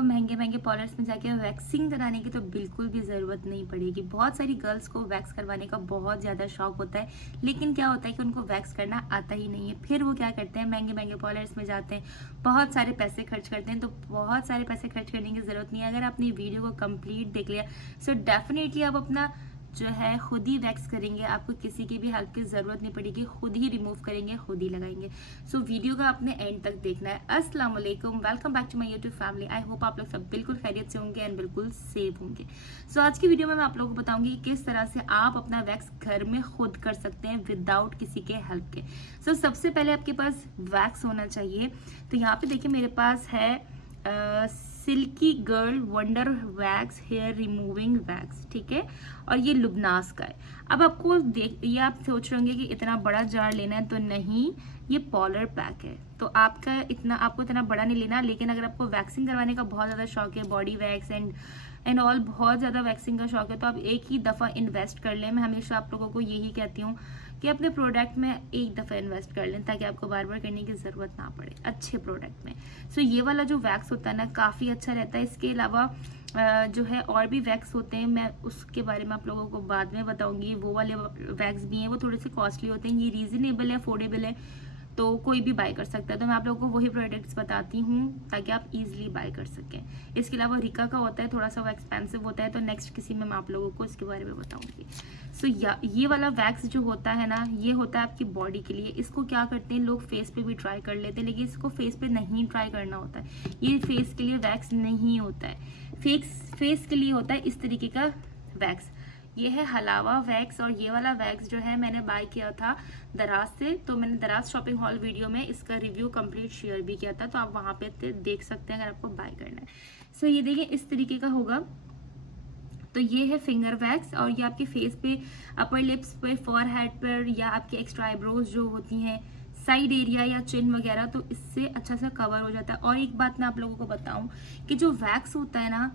आपको महंगे महंगे पार्लर्स में जाके वैक्सिंग कराने की तो बिल्कुल भी ज़रूरत नहीं पड़ेगी। बहुत सारी गर्ल्स को वैक्स करवाने का बहुत ज़्यादा शौक होता है, लेकिन क्या होता है कि उनको वैक्स करना आता ही नहीं है। फिर वो क्या करते हैं, महंगे महंगे पार्लर्स में जाते हैं, बहुत सारे पैसे खर्च करते हैं। तो बहुत सारे पैसे खर्च करने की ज़रूरत नहीं है। अगर आपने वीडियो को कंप्लीट देख लिया सो डेफिनेटली आप अपना जो है खुद ही वैक्स करेंगे, आपको किसी की भी हेल्प की ज़रूरत नहीं पड़ेगी, खुद ही रिमूव करेंगे, खुद ही लगाएंगे। सो वीडियो का आपने एंड तक देखना है। अस्सलाम वालेकुम, welcome back to my YouTube family. I hope आप लोग सब बिल्कुल खैरियत से होंगे एंड बिल्कुल सेफ होंगे। सो आज की वीडियो में मैं आप लोगों को बताऊंगी किस तरह से आप अपना वैक्स घर में खुद कर सकते हैं विदाउट किसी के हेल्प के। सो सबसे पहले आपके पास वैक्स होना चाहिए। तो यहाँ पे देखिए मेरे पास है silky girl wonder wax hair removing wax, ठीक है, और ये लुबनास का है। अब आपको ये आप सोच रहे होंगे कि इतना बड़ा जार लेना है, तो नहीं, ये पॉलर पैक है तो आपको इतना बड़ा नहीं लेना। लेकिन अगर आपको वैक्सिंग करवाने का बहुत ज़्यादा शौक है, बॉडी वैक्स एंड ऑल बहुत ज़्यादा वैक्सिंग का शौक है, तो आप एक ही दफ़ा इन्वेस्ट कर लें। मैं हमेशा आप लोगों को यही कहती हूँ कि अपने प्रोडक्ट में एक दफ़ा इन्वेस्ट कर लें ताकि आपको बार बार करने की ज़रूरत ना पड़े अच्छे प्रोडक्ट में। सो ये वाला जो वैक्स होता है ना, काफ़ी अच्छा रहता है। इसके अलावा जो है और भी वैक्स होते हैं, मैं उसके बारे में आप लोगों को बाद में बताऊंगी। वो वाले वैक्स भी हैं, वो थोड़े से कॉस्टली होते हैं। ये रीजनेबल है, अफोर्डेबल है, तो कोई भी बाय कर सकता है। तो मैं आप लोगों को वही प्रोडक्ट्स बताती हूँ ताकि आप इजीली बाय कर सकें। इसके अलावा रिका का होता है, थोड़ा सा वो एक्सपेंसिव होता है, तो नेक्स्ट किसी में मैं आप लोगों को इसके बारे में बताऊंगी। सो ये वाला वैक्स जो होता है ना, ये होता है आपकी बॉडी के लिए। इसको क्या करते हैं लोग, फेस पे भी ट्राई कर लेते हैं, लेकिन इसको फेस पे नहीं ट्राई करना होता है। ये फेस के लिए वैक्स नहीं होता है, फेस के लिए होता है इस तरीके का वैक्स। ये है हलावा वैक्स, और ये वाला वैक्स जो है मैंने बाय किया था दराज से। तो मैंने दराज शॉपिंग हॉल वीडियो में इसका रिव्यू कंप्लीट शेयर भी किया था, तो आप वहां पे देख सकते हैं अगर आपको बाय करना है। सो ये देखिए इस तरीके का होगा। तो ये है फिंगर वैक्स, और ये आपके फेस पे, अपर लिप्स पे, फॉरहेड पर, या आपके एक्स्ट्रा आईब्रोज जो होती हैं, साइड एरिया या चिन वगैरह, तो इससे अच्छा सा कवर हो जाता है। और एक बात मैं आप लोगों को बताऊं कि जो वैक्स होता है ना,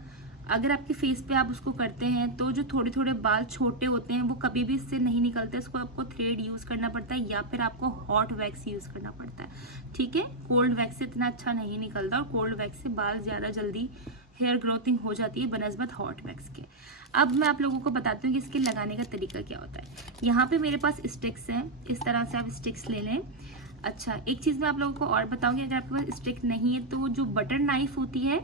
अगर आपके फेस पे आप उसको करते हैं तो जो थोड़े थोड़े बाल छोटे होते हैं वो कभी भी इससे नहीं निकलते। इसको आपको थ्रेड यूज करना पड़ता है या फिर आपको हॉट वैक्स यूज करना पड़ता है, ठीक है। कोल्ड वैक्स से इतना अच्छा नहीं निकलता, और कोल्ड वैक्स से बाल ज्यादा जल्दी हेयर ग्रोथिंग हो जाती है बनस्बत हॉट वैक्स के। अब मैं आप लोगों को बताती हूँ कि इसके लगाने का तरीका क्या होता है। यहाँ पे मेरे पास स्टिक्स हैं, इस तरह से आप स्टिक्स ले लें। अच्छा, एक चीज मैं आप लोगों को और बताऊंगी, अगर आपके पास स्टिक नहीं है तो जो बटर नाइफ होती है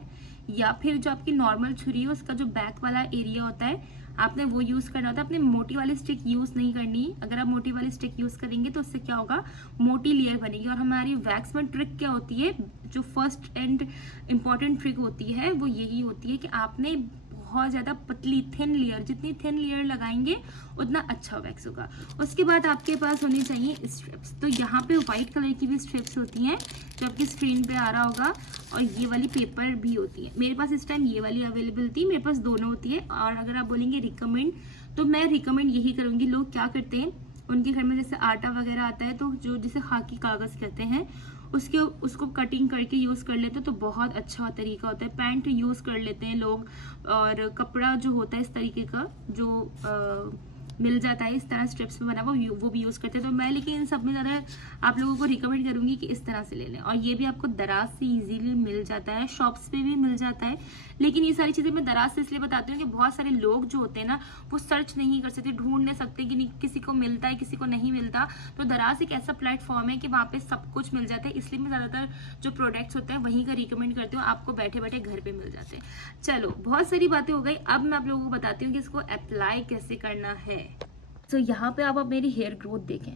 या फिर जो आपकी नॉर्मल छुरी है, उसका जो बैक वाला एरिया होता है, आपने वो यूज करना होता है। आपने मोटी वाली स्टिक यूज नहीं करनी। अगर आप मोटी वाली स्टिक यूज करेंगे तो उससे क्या होगा, मोटी लेयर बनेगी। और हमारी वैक्स में ट्रिक क्या होती है, जो फर्स्ट एंड इम्पॉर्टेंट ट्रिक होती है वो यही होती है कि आपने बहुत ज्यादा पतली थिन लेयर, जितनी थिन लेयर लगाएंगे उतना अच्छा वैक्स होगा। उसके बाद आपके पास होनी चाहिए स्ट्रिप्स। तो यहाँ पे व्हाइट कलर की भी स्ट्रिप्स होती हैं जो आपकी स्क्रीन पे आ रहा होगा, और ये वाली पेपर भी होती है। मेरे पास इस टाइम ये वाली अवेलेबल थी, मेरे पास दोनों होती है। और अगर आप बोलेंगे रिकमेंड, तो मैं रिकमेंड यही करूंगी। लोग क्या करते हैं, उनके घर में जैसे आटा वगैरह आता है, तो जो जिसे खाकी कागज कहते हैं, उसको कटिंग करके यूज कर लेते हैं, तो बहुत अच्छा तरीका होता है। पैंट यूज कर लेते हैं लोग, और कपड़ा जो होता है इस तरीके का जो मिल जाता है इस तरह स्ट्रिप्स में बना हुआ, वो भी यूज करते हैं। तो मैं लेकिन इन सब में ज्यादा आप लोगों को रिकमेंड करूंगी कि इस तरह से ले लें। और ये भी आपको दराज से इजीली मिल जाता है, शॉप्स पे भी मिल जाता है। लेकिन ये सारी चीजें मैं दराज से इसलिए बताती हूँ कि बहुत सारे लोग जो होते हैं ना, वो सर्च नहीं कर सकते, ढूंढ नहीं सकते कि किसी को मिलता है किसी को नहीं मिलता। तो दराज एक ऐसा प्लेटफॉर्म है कि वहाँ पे सब कुछ मिल जाता है। इसलिए मैं ज्यादातर जो प्रोडक्ट्स होते हैं वहीं का रिकमेंड करती हूँ, आपको बैठे बैठे घर पे मिल जाते हैं। चलो, बहुत सारी बातें हो गई, अब मैं आप लोगों को बताती हूँ कि इसको अप्लाई कैसे करना है। तो यहाँ पे आप अब मेरी हेयर ग्रोथ देखें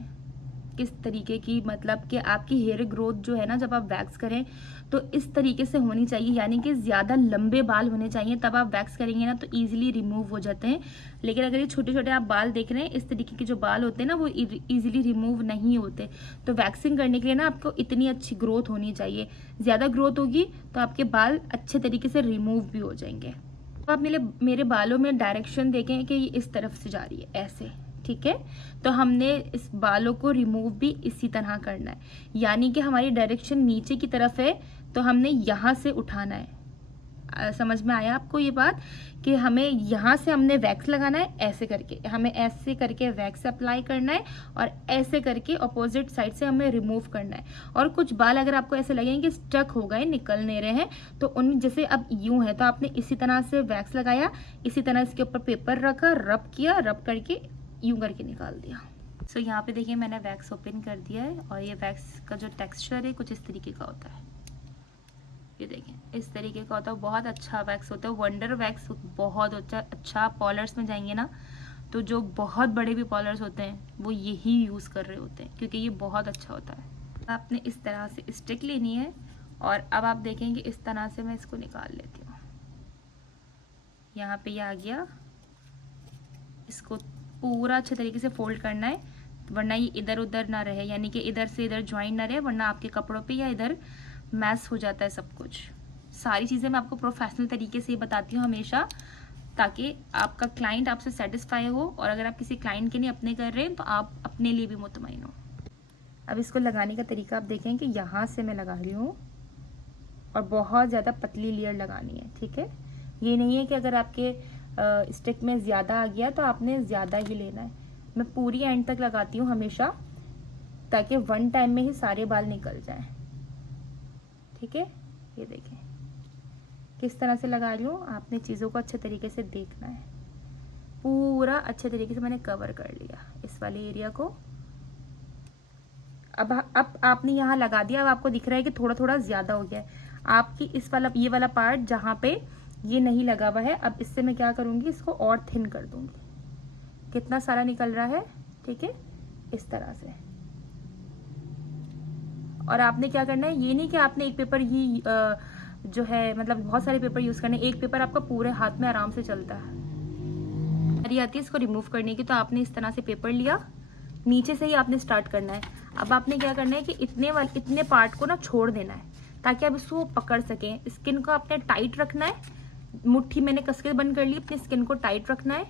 किस तरीके की, मतलब कि आपकी हेयर ग्रोथ जो है ना, जब आप वैक्स करें तो इस तरीके से होनी चाहिए, यानी कि ज्यादा लंबे बाल होने चाहिए। तब आप वैक्स करेंगे ना तो इजीली रिमूव हो जाते हैं। लेकिन अगर ये छोटे छोटे आप बाल देख रहे हैं, इस तरीके के जो बाल होते हैं ना, वो इजीली रिमूव नहीं होते। तो वैक्सिंग करने के लिए ना आपको इतनी अच्छी ग्रोथ होनी चाहिए। ज्यादा ग्रोथ होगी तो आपके बाल अच्छे तरीके से रिमूव भी हो जाएंगे। तो आप मेरे बालों में डायरेक्शन देखें कि ये इस तरफ से जा रही है, ऐसे, ठीक है। तो हमने इस बालों को रिमूव भी इसी तरह करना है, यानी कि हमारी डायरेक्शन नीचे की तरफ है, तो हमने यहां से उठाना है। समझ में आया आपको ये बात कि हमें यहाँ से हमने वैक्स लगाना है, ऐसे करके हमें ऐसे करके वैक्स अप्लाई करना है और ऐसे करके अपोजिट साइड से हमें रिमूव करना है। और कुछ बाल अगर आपको ऐसे लगेंगे कि स्टक हो गए, निकल नहीं रहे हैं, तो उन जैसे अब यूं है तो आपने इसी तरह से वैक्स लगाया, इसी तरह इसके ऊपर पेपर रखा, रब किया, रब करके यूं करके निकाल दिया। सो यहाँ पे देखिए मैंने वैक्स ओपन कर दिया है और ये वैक्स का जो टेक्सचर है कुछ इस तरीके का होता है। ये देखें इस तरीके का होता है, बहुत अच्छा वैक्स होता है, वंडर वैक्स बहुत अच्छा। पॉलर्स में जाएंगे ना तो जो बहुत बड़े भी पॉलर्स होते हैं वो यही यूज़ कर रहे होते हैं क्योंकि ये बहुत अच्छा होता है। आपने इस तरह से स्टिक लेनी है और अब आप देखेंगे इस तरह से मैं इसको निकाल लेती हूँ। यहाँ पे ये आ गया, इसको पूरा अच्छे तरीके से फोल्ड करना है वरना ये इधर उधर ना रहे, यानी कि इधर से इधर ज्वाइन ना रहे, वरना आपके कपड़ों पे या इधर मैस हो जाता है सब कुछ। सारी चीज़ें मैं आपको प्रोफेशनल तरीके से बताती हूँ हमेशा, ताकि आपका क्लाइंट आपसे सेटिस्फाई हो, और अगर आप किसी क्लाइंट के लिए अपने कर रहे हैं तो आप अपने लिए भी मुतमईन हो। अब इसको लगाने का तरीका आप देखें कि यहाँ से मैं लगा रही हूँ और बहुत ज़्यादा पतली लेयर लगानी है, ठीक है। ये नहीं है कि अगर आपके स्टिक में ज़्यादा आ गया तो आपने ज़्यादा ही लेना है। मैं पूरी एंड तक लगाती हूँ हमेशा ताकि वन टाइम में ही सारे बाल निकल जाएं, ठीक है। ये देखें किस तरह से लगा रही हूँ, आपने चीज़ों को अच्छे तरीके से देखना है। पूरा अच्छे तरीके से मैंने कवर कर लिया इस वाले एरिया को। अब आपने यहाँ लगा दिया, अब आपको दिख रहा है कि थोड़ा थोड़ा ज़्यादा हो गया है। आपकी इस वाला ये वाला पार्ट जहाँ पे ये नहीं लगा हुआ है, अब इससे मैं क्या करूँगी, इसको और थिन कर दूँगी। कितना सारा निकल रहा है, ठीक है, इस तरह से। और आपने क्या करना है, ये नहीं कि आपने एक पेपर ही जो है मतलब बहुत सारे पेपर यूज़ करने, एक पेपर आपका पूरे हाथ में आराम से चलता है। आती है इसको रिमूव करने की, तो आपने इस तरह से पेपर लिया, नीचे से ही आपने स्टार्ट करना है। अब आपने क्या करना है कि इतने पार्ट को ना छोड़ देना है ताकि आप इसको पकड़ सकें। स्किन को आपने टाइट रखना है, मुट्ठी मैंने कस के बंद कर ली, अपनी स्किन को टाइट रखना है।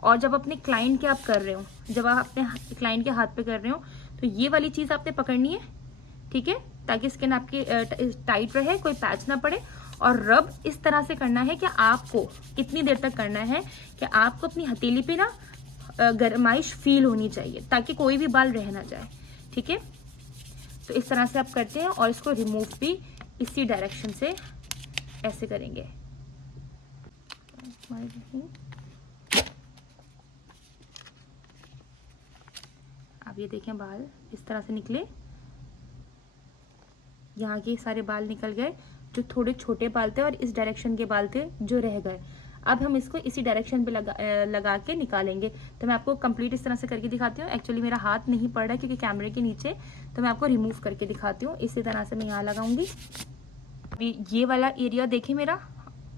और जब अपने क्लाइंट के आप कर रहे हो, जब आप अपने क्लाइंट के हाथ पे कर रहे हो तो ये वाली चीज़ आपने पकड़नी है, ठीक है, ताकि स्किन आपकी टाइट रहे, कोई पैच ना पड़े। और रब इस तरह से करना है कि आपको कितनी देर तक करना है कि आपको अपनी हथेली पे ना गरमाइश फील होनी चाहिए ताकि कोई भी बाल रह ना जाए, ठीक है। तो इस तरह से आप करते हैं और इसको रिमूव भी इसी डायरेक्शन से ऐसे करेंगे। अब ये देखें बाल इस तरह से निकले, यहाँ के सारे बाल निकल गए, जो थोड़े छोटे बाल थे और इस डायरेक्शन के बाल थे जो रह गए। अब हम इसको इसी डायरेक्शन पे लगा के निकालेंगे। तो मैं आपको कंप्लीट इस तरह से करके दिखाती हूँ। एक्चुअली मेरा हाथ नहीं पड़ रहा है क्योंकि कैमरे के नीचे, तो मैं आपको रिमूव करके दिखाती हूँ। इसी तरह से मैं यहाँ लगाऊंगी। अभी ये वाला एरिया देखे मेरा,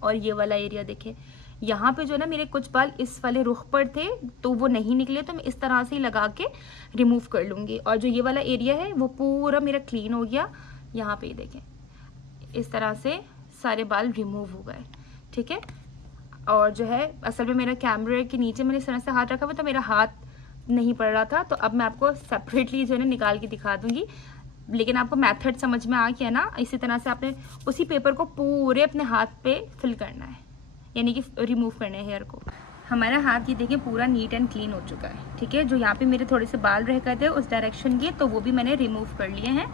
और ये वाला एरिया देखे, यहाँ पे जो ना मेरे कुछ बाल इस वाले रुख पर थे तो वो नहीं निकले, तो मैं इस तरह से ही लगा के रिमूव कर लूँगी। और जो ये वाला एरिया है वो पूरा मेरा क्लीन हो गया। यहाँ पे देखें इस तरह से सारे बाल रिमूव हो गए, ठीक है। और जो है असल में मेरा कैमरे के नीचे मैंने इस तरह से हाथ रखा हुआ तो मेरा हाथ नहीं पड़ रहा था, तो अब मैं आपको सेपरेटली जो है निकाल के दिखा दूंगी। लेकिन आपको मेथड समझ में आ गया ना। इसी तरह से आपने उसी पेपर को पूरे अपने हाथ पे फिल करना है, यानी कि रिमूव करना है हेयर को। हमारा हाथ ये देखिए पूरा नीट एंड क्लीन हो चुका है, ठीक है। जो यहाँ पे मेरे थोड़े से बाल रह गए थे उस डायरेक्शन के, तो वो भी मैंने रिमूव कर लिए हैं,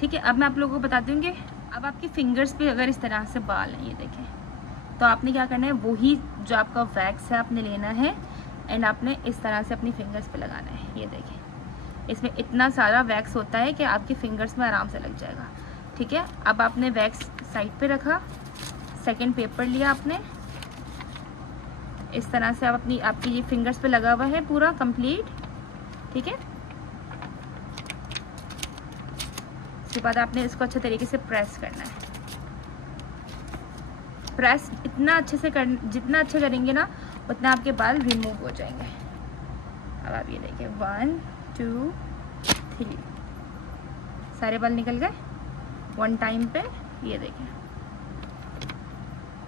ठीक है। अब मैं आप लोगों को बता दूँगी। अब आपकी फिंगर्स पे अगर इस तरह से बाल हैं, ये देखें, तो आपने क्या करना है, वही जो आपका वैक्स है आपने लेना है एंड आपने इस तरह से अपनी फिंगर्स पे लगाना है। ये देखें इसमें इतना सारा वैक्स होता है कि आपकी फिंगर्स में आराम से लग जाएगा, ठीक है। अब आपने वैक्स साइड पे रखा, सेकंड पेपर लिया आपने, इस तरह से आप आपकी ये फिंगर्स पे लगा हुआ है पूरा कंप्लीट, ठीक है। उसके बाद आपने इसको अच्छे तरीके से प्रेस करना है। प्रेस इतना अच्छे से जितना अच्छे करेंगे ना उतना आपके बाल रिमूव हो जाएंगे। अब आप ये देखिए 1 2 3 सारे बाल निकल गए वन टाइम पे, ये देखें।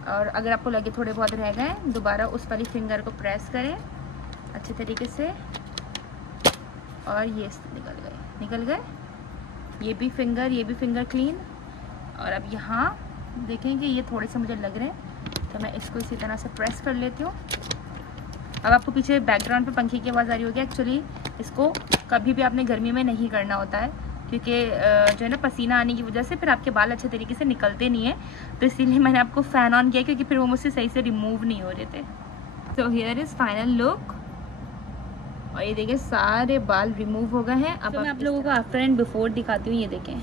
और अगर आपको लगे थोड़े बहुत रह गए, दोबारा उस वाली फिंगर को प्रेस करें अच्छे तरीके से, और ये निकल गए, ये भी फिंगर क्लीन। और अब यहाँ देखें कि ये थोड़े से मुझे लग रहे हैं, तो मैं इसको इसी तरह से प्रेस कर लेती हूँ। अब आपको पीछे बैकग्राउंड पे पंखे की आवाज़ आ रही होगी। एक्चुअली इसको कभी भी आपने गर्मी में नहीं करना होता है, क्योंकि जो है ना पसीना आने की वजह से फिर आपके बाल अच्छे तरीके से निकलते नहीं है, तो इसीलिए मैंने आपको फ़ैन ऑन किया, क्योंकि फिर वो मुझसे सही से रिमूव नहीं हो रहे थे। तो हियर इज़ फाइनल लुक, और ये देखिए सारे बाल रिमूव हो गए हैं। अब मैं आप लोगों को आफ्टर एंड बिफोर दिखाती हूँ। ये देखें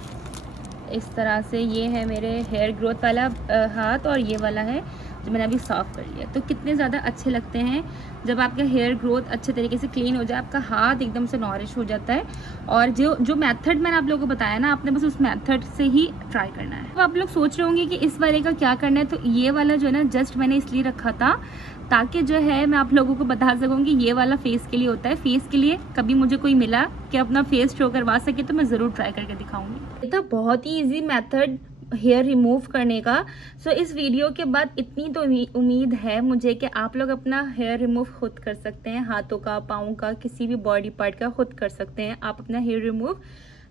इस तरह से, ये है मेरे हेयर ग्रोथ वाला हाथ, और ये वाला है जो मैंने अभी साफ़ कर लिया। तो कितने ज़्यादा अच्छे लगते हैं जब आपका हेयर ग्रोथ अच्छे तरीके से क्लीन हो जाए, आपका हाथ एकदम से नॉरिश हो जाता है। और जो मेथड मैंने आप लोगों को बताया ना, आपने बस उस मेथड से ही ट्राई करना है। तो आप लोग सोच रहे होंगे कि इस वाले का क्या करना है, तो ये वाला जो है ना जस्ट मैंने इसलिए रखा था ताकि जो है मैं आप लोगों को बता सकूँ कि ये वाला फेस के लिए होता है। फेस के लिए कभी मुझे कोई मिला कि अपना फेस शो करवा सके तो मैं ज़रूर ट्राई करके दिखाऊंगी। ये था बहुत ही इजी मेथड हेयर रिमूव करने का। सो इस वीडियो के बाद इतनी तो उम्मीद है मुझे कि आप लोग अपना हेयर रिमूव खुद कर सकते हैं, हाथों का, पाँव का, किसी भी बॉडी पार्ट का खुद कर सकते हैं आप अपना हेयर रिमूव।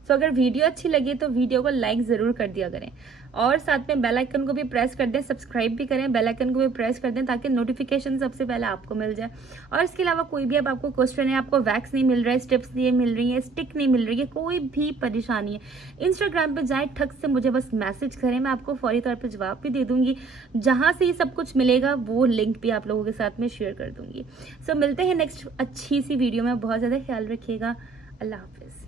सो अगर वीडियो अच्छी लगी तो वीडियो को लाइक ज़रूर कर दिया करें, और साथ में बेल आइकन को भी प्रेस कर दें, सब्सक्राइब भी करें, बेल आइकन को भी प्रेस कर दें ताकि नोटिफिकेशन सबसे पहले आपको मिल जाए। और इसके अलावा कोई भी अब आपको क्वेश्चन है, आपको वैक्स नहीं मिल रहा है, स्टेप्स नहीं मिल रही है, स्टिक नहीं मिल रही है, कोई भी परेशानी है, इंस्टाग्राम पे जाए ठग से मुझे बस मैसेज करें, मैं आपको फौरी तौर पर जवाब भी दे दूंगी। जहाँ से ये सब कुछ मिलेगा वो लिंक भी आप लोगों के साथ में शेयर कर दूंगी। सो मिलते हैं नेक्स्ट अच्छी सी वीडियो में। बहुत ज़्यादा ख्याल रखिएगा। अल्लाह हाफिज़।